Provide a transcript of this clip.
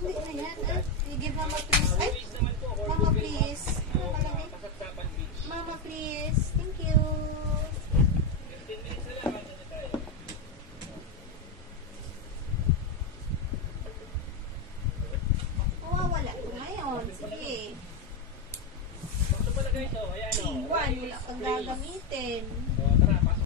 Hindi na yan. Sige, mama please. Ay, mama please. Nakalagay. Mama please. Thank you. Mawawala ko ngayon. Sige. Iwan. Wala kang gagamitin.